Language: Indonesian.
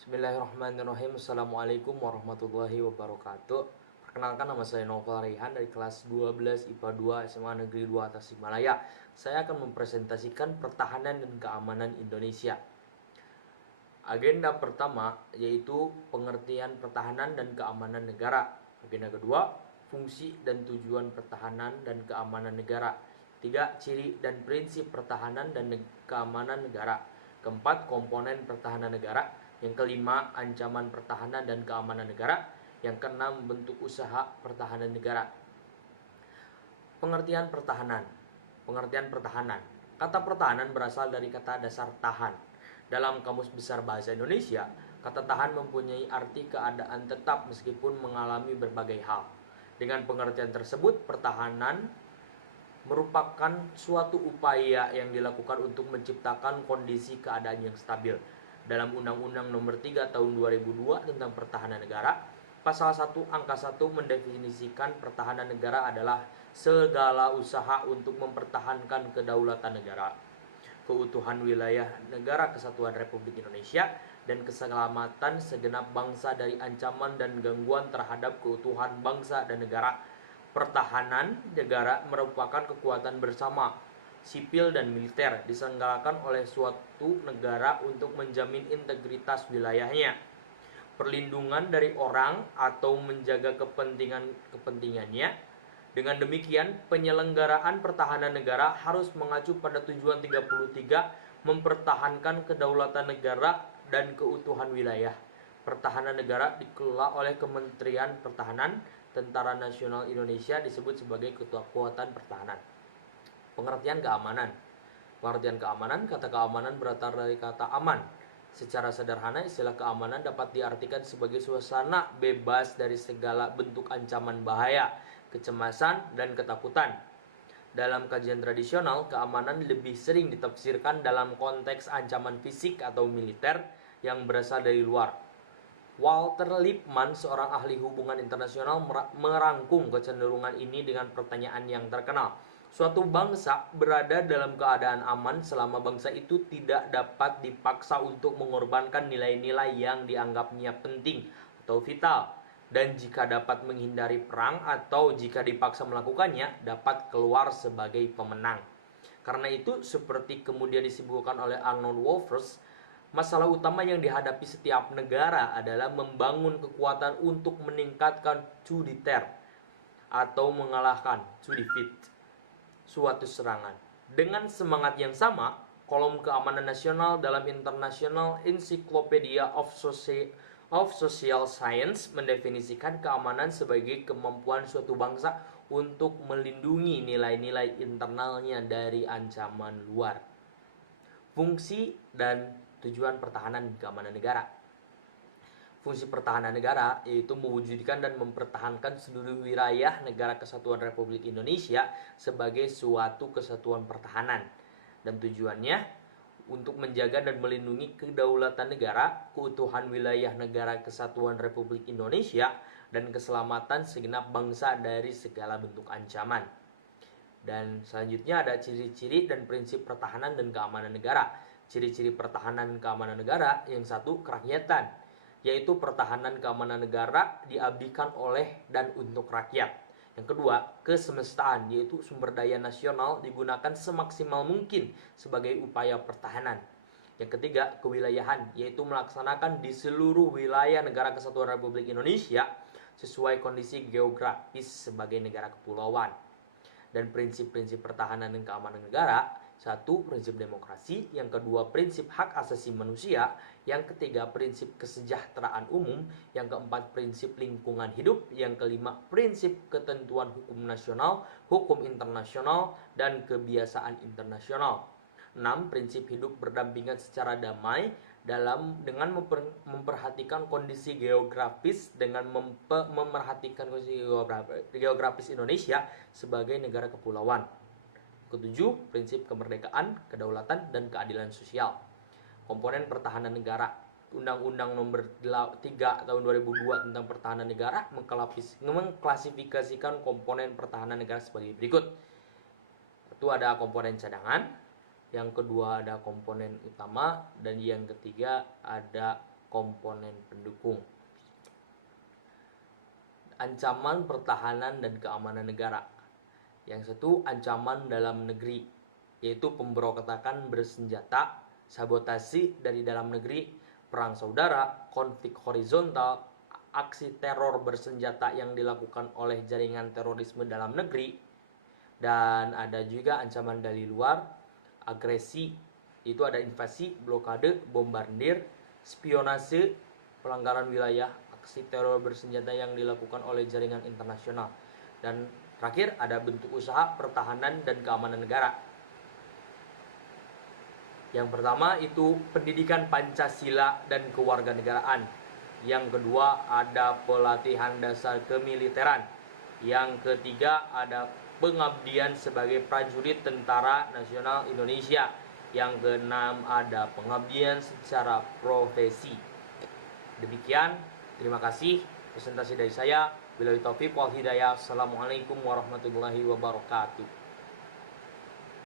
Bismillahirrahmanirrahim. Assalamualaikum warahmatullahi wabarakatuh. Perkenalkan, nama saya Novel Rehan dari kelas 12 IPA 2 SMA Negeri 2 Tasikmalaya. Saya akan mempresentasikan pertahanan dan keamanan Indonesia. Agenda pertama yaitu pengertian pertahanan dan keamanan negara. Agenda kedua, fungsi dan tujuan pertahanan dan keamanan negara. Tiga, ciri dan prinsip pertahanan dan keamanan negara. Keempat, komponen pertahanan negara. Yang kelima, ancaman pertahanan dan keamanan negara. Yang keenam, bentuk usaha pertahanan negara. Pengertian pertahanan. Pengertian pertahanan. Kata pertahanan berasal dari kata dasar tahan. Dalam Kamus Besar Bahasa Indonesia, kata tahan mempunyai arti keadaan tetap meskipun mengalami berbagai hal. Dengan pengertian tersebut, pertahanan merupakan suatu upaya yang dilakukan untuk menciptakan kondisi keadaan yang stabil. Dalam Undang-Undang Nomor 3 Tahun 2002 tentang Pertahanan Negara, Pasal 1 Angka 1 mendefinisikan pertahanan negara adalah segala usaha untuk mempertahankan kedaulatan negara, keutuhan wilayah negara kesatuan Republik Indonesia, dan keselamatan segenap bangsa dari ancaman dan gangguan terhadap keutuhan bangsa dan negara. Pertahanan negara merupakan kekuatan bersama sipil dan militer diselenggarakan oleh suatu negara untuk menjamin integritas wilayahnya, perlindungan dari orang atau menjaga kepentingannya. Dengan demikian, penyelenggaraan pertahanan negara harus mengacu pada tujuan 33, mempertahankan kedaulatan negara dan keutuhan wilayah. Pertahanan negara dikelola oleh Kementerian Pertahanan. Tentara Nasional Indonesia disebut sebagai kekuatan pertahanan. Pengertian keamanan. Pengertian keamanan, kata keamanan berasal dari kata aman. Secara sederhana, istilah keamanan dapat diartikan sebagai suasana bebas dari segala bentuk ancaman bahaya, kecemasan, dan ketakutan. Dalam kajian tradisional, keamanan lebih sering ditafsirkan dalam konteks ancaman fisik atau militer yang berasal dari luar. Walter Lippmann, seorang ahli hubungan internasional, merangkum kecenderungan ini dengan pertanyaan yang terkenal. Suatu bangsa berada dalam keadaan aman selama bangsa itu tidak dapat dipaksa untuk mengorbankan nilai-nilai yang dianggapnya penting atau vital, dan jika dapat menghindari perang atau jika dipaksa melakukannya, dapat keluar sebagai pemenang. Karena itu, seperti kemudian disebutkan oleh Arnold Wolfers, masalah utama yang dihadapi setiap negara adalah membangun kekuatan untuk meningkatkan to deter atau mengalahkan to defeat suatu serangan. Dengan semangat yang sama, kolom keamanan nasional dalam International Encyclopedia of Social Science mendefinisikan keamanan sebagai kemampuan suatu bangsa untuk melindungi nilai-nilai internalnya dari ancaman luar. Fungsi dan tujuan pertahanan dan keamanan negara. Fungsi pertahanan negara yaitu mewujudkan dan mempertahankan seluruh wilayah negara kesatuan Republik Indonesia sebagai suatu kesatuan pertahanan, dan tujuannya untuk menjaga dan melindungi kedaulatan negara, keutuhan wilayah negara kesatuan Republik Indonesia, dan keselamatan segenap bangsa dari segala bentuk ancaman. Dan selanjutnya ada ciri-ciri dan prinsip pertahanan dan keamanan negara. Ciri-ciri pertahanan dan keamanan negara, yang satu, kerakyatan, yaitu pertahanan keamanan negara diabdikan oleh dan untuk rakyat. Yang kedua, kesemestaan, yaitu sumber daya nasional digunakan semaksimal mungkin sebagai upaya pertahanan. Yang ketiga, kewilayahan, yaitu melaksanakan di seluruh wilayah negara kesatuan Republik Indonesia sesuai kondisi geografis sebagai negara kepulauan. Dan prinsip-prinsip pertahanan dan keamanan negara, satu, prinsip demokrasi, yang kedua, prinsip hak asasi manusia, yang ketiga, prinsip kesejahteraan umum, yang keempat, prinsip lingkungan hidup, yang kelima, prinsip ketentuan hukum nasional, hukum internasional, dan kebiasaan internasional. 6. Prinsip hidup berdampingan secara damai dengan memperhatikan kondisi geografis, dengan memerhatikan kondisi geografis Indonesia sebagai negara kepulauan. Ketujuh, prinsip kemerdekaan, kedaulatan, dan keadilan sosial. Komponen pertahanan negara. Undang-Undang Nomor 3 Tahun 2002 tentang Pertahanan Negara mengklasifikasikan komponen pertahanan negara sebagai berikut. Itu ada komponen cadangan, yang kedua ada komponen utama, dan yang ketiga ada komponen pendukung. Ancaman pertahanan dan keamanan negara. Yang satu, ancaman dalam negeri, yaitu pemberontakan bersenjata, sabotase dari dalam negeri, perang saudara, konflik horizontal, aksi teror bersenjata yang dilakukan oleh jaringan terorisme dalam negeri. Dan ada juga ancaman dari luar, agresi, itu ada invasi, blokade, bombardir, spionase, pelanggaran wilayah, aksi teror bersenjata yang dilakukan oleh jaringan internasional. Dan terakhir ada bentuk usaha pertahanan dan keamanan negara. Yang pertama itu pendidikan Pancasila dan kewarganegaraan. Yang kedua ada pelatihan dasar kemiliteran. Yang ketiga ada pengabdian sebagai prajurit Tentara Nasional Indonesia. Yang keenam ada pengabdian secara profesi. Demikian, terima kasih presentasi dari saya. Billahi taufiq wal hidayah. Assalamualaikum warahmatullahi wabarakatuh.